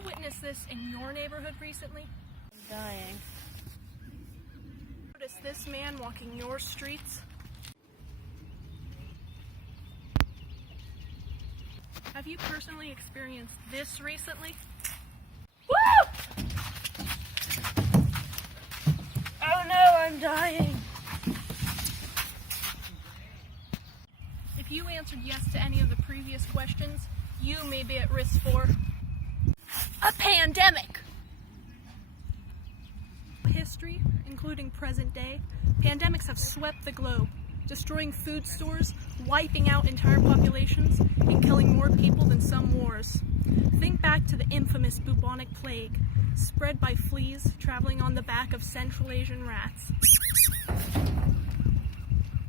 you witnessed this in your neighborhood recently? I'm dying. Noticed this man walking your streets? Have you personally experienced this recently? Woo! Oh no, I'm dying. If you answered yes to any of the previous questions, you may be at risk for a pandemic. History, including present day, pandemics have swept the globe, destroying food stores, wiping out entire populations, and killing more people than some wars. Think back to the infamous bubonic plague, spread by fleas traveling on the back of Central Asian rats.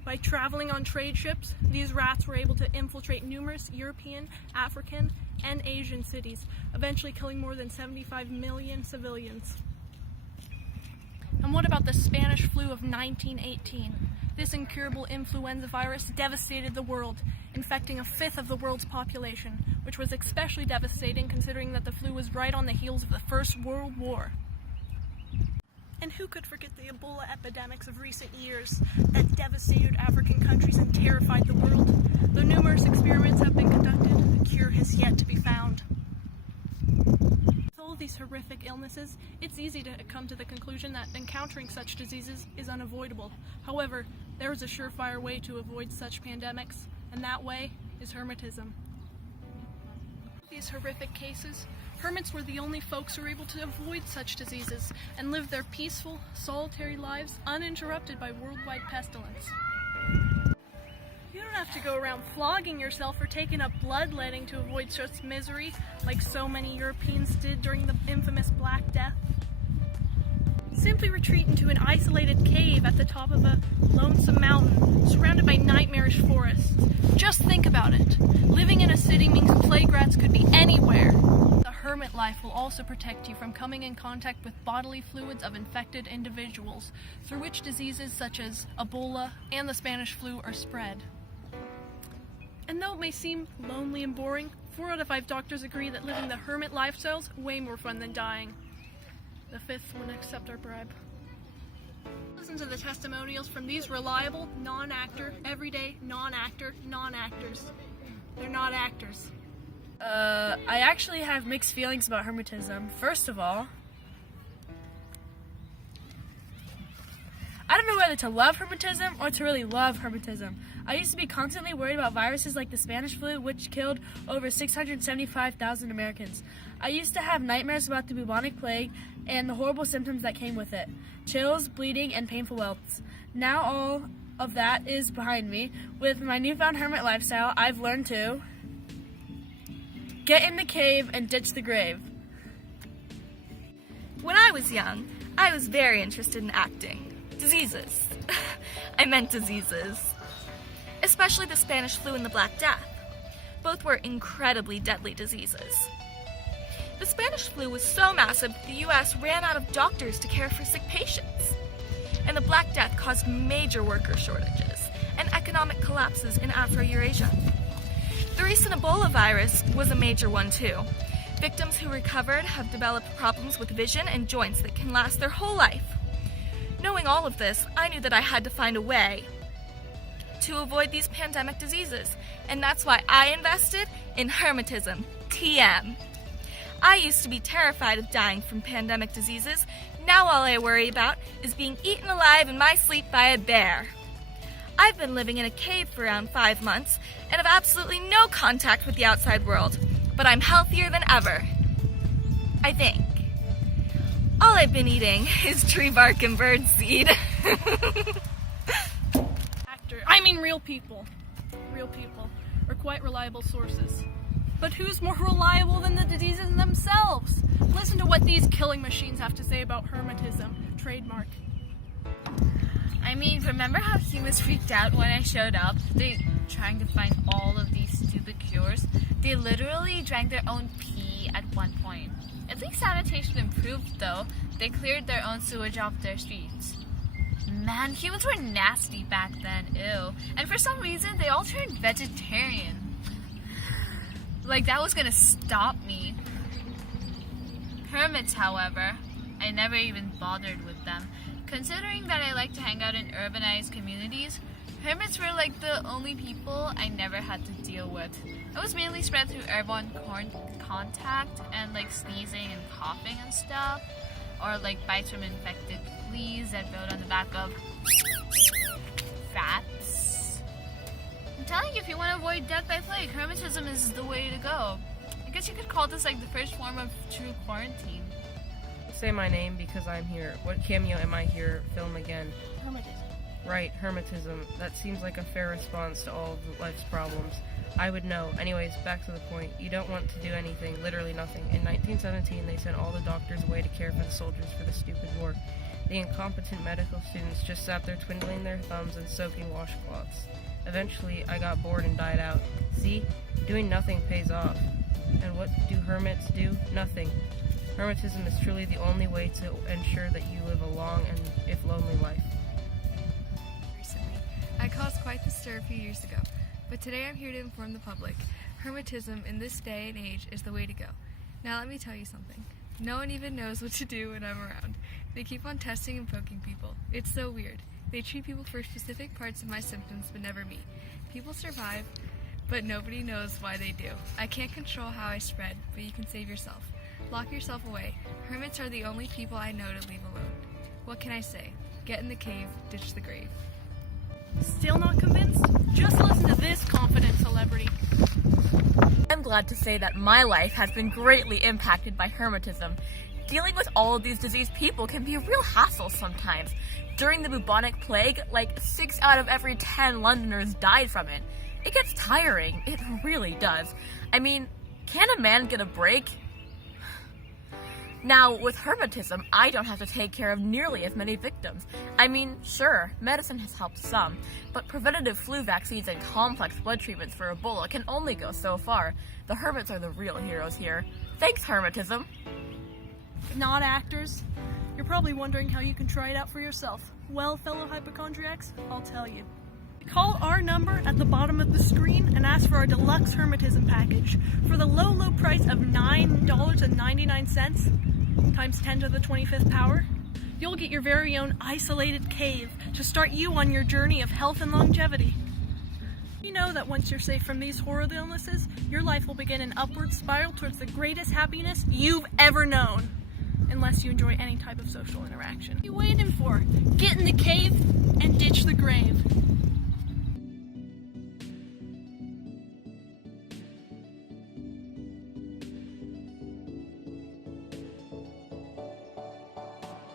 By traveling on trade ships, these rats were able to infiltrate numerous European, African, and Asian cities, eventually killing more than 75 million civilians. And what about the Spanish flu of 1918? This incurable influenza virus devastated the world, infecting a fifth of the world's population, which was especially devastating considering that the flu was right on the heels of the First World War. And who could forget the Ebola epidemics of recent years that devastated African countries and terrified the world? Though numerous experiments have been conducted, a cure has yet to be found. With all these horrific illnesses, it's easy to come to the conclusion that encountering such diseases is unavoidable. However, there is a surefire way to avoid such pandemics, and that way is Hermitism. These horrific cases, hermits were the only folks who were able to avoid such diseases and live their peaceful, solitary lives uninterrupted by worldwide pestilence. You don't have to go around flogging yourself or taking up bloodletting to avoid such misery like so many Europeans did during the infamous Black Death. Simply retreat into an isolated cave at the top of a lonesome mountain, surrounded by nightmarish forests. Just think about it. Living in a city means plague rats could be anywhere. The hermit life will also protect you from coming in contact with bodily fluids of infected individuals, through which diseases such as Ebola and the Spanish flu are spread. And though it may seem lonely and boring, 4 out of 5 doctors agree that living the hermit lifestyle is way more fun than dying. The 5th wouldn't accept our bribe. Listen to the testimonials from these reliable, non-actor, everyday, non-actors. They're not actors. I actually have mixed feelings about Hermitism. First of all, I don't know whether to love Hermitism or to really love Hermitism. I used to be constantly worried about viruses like the Spanish flu, which killed over 675,000 Americans. I used to have nightmares about the bubonic plague and the horrible symptoms that came with it. Chills, bleeding, and painful welts. Now all of that is behind me. With my newfound hermit lifestyle, I've learned to get in the cave and ditch the grave. When I was young, I was very interested in acting. Diseases. I meant diseases. Especially the Spanish flu and the Black Death. Both were incredibly deadly diseases. The Spanish flu was so massive that the U.S. ran out of doctors to care for sick patients. And the Black Death caused major worker shortages and economic collapses in Afro-Eurasia. The recent Ebola virus was a major one too. Victims who recovered have developed problems with vision and joints that can last their whole life. Knowing all of this, I knew that I had to find a way to avoid these pandemic diseases, and that's why I invested in Hermitism, TM. I used to be terrified of dying from pandemic diseases. Now all I worry about is being eaten alive in my sleep by a bear. I've been living in a cave for around 5 months and have absolutely no contact with the outside world, but I'm healthier than ever. I think. All I've been eating is tree bark and bird seed. Real people. Real people are quite reliable sources. But who's more reliable than the diseases themselves? Listen to what these killing machines have to say about Hermitism. Trademark. I mean, remember how humans freaked out when I showed up? They trying to find all of these stupid cures. They literally drank their own pee at one point. At least sanitation improved though. They cleared their own sewage off their streets. Man, humans were nasty back then, ew. And for some reason, they all turned vegetarian. Like that was gonna stop me. Hermits, however, I never even bothered with them. Considering that I like to hang out in urbanized communities, hermits were like the only people I never had to deal with. It was mainly spread through airborne contact and like sneezing and coughing and stuff, or like bites from infected fleas that build on the back of rats. I'm telling you, if you want to avoid death by plague, hermetism is the way to go. I guess you could call this like the first form of true quarantine. Say my name because I'm here. What cameo am I here? Film again. Hermitism. Right, Hermitism. That seems like a fair response to all of life's problems. I would know. Anyways, back to the point. You don't want to do anything, literally nothing. In 1917, they sent all the doctors away to care for the soldiers for the stupid war. The incompetent medical students just sat there twiddling their thumbs and soaking washcloths. Eventually, I got bored and died out. See? Doing nothing pays off. And what do hermits do? Nothing. Hermitism is truly the only way to ensure that you live a long and, if lonely, life. Recently, I caused quite the stir a few years ago, but today I'm here to inform the public. Hermitism in this day and age is the way to go. Now let me tell you something. No one even knows what to do when I'm around. They keep on testing and poking people. It's so weird. They treat people for specific parts of my symptoms, but never me. People survive, but nobody knows why they do. I can't control how I spread, but you can save yourself. Lock yourself away. Hermits are the only people I know to leave alone. What can I say? Get in the cave, ditch the grave. Still not convinced? Just listen to this confident celebrity. I'm glad to say that my life has been greatly impacted by hermetism. Dealing with all of these diseased people can be a real hassle sometimes. During the bubonic plague, like 6 out of every 10 Londoners died from it. It gets tiring. It really does. I mean, can a man get a break? Now, with hermetism, I don't have to take care of nearly as many victims. I mean, sure, medicine has helped some, but preventative flu vaccines and complex blood treatments for Ebola can only go so far. The hermits are the real heroes here. Thanks, hermetism. Not actors. You're probably wondering how you can try it out for yourself. Well, fellow hypochondriacs, I'll tell you. Call our number at the bottom of the screen and ask for our deluxe hermetism package. For the low, low price of $9.99 times 10 to the 25th power, you'll get your very own isolated cave to start you on your journey of health and longevity. You know that once you're safe from these horrid illnesses, your life will begin an upward spiral towards the greatest happiness you've ever known. Unless you enjoy any type of social interaction. What are you waiting for? Get in the cave and ditch the grave.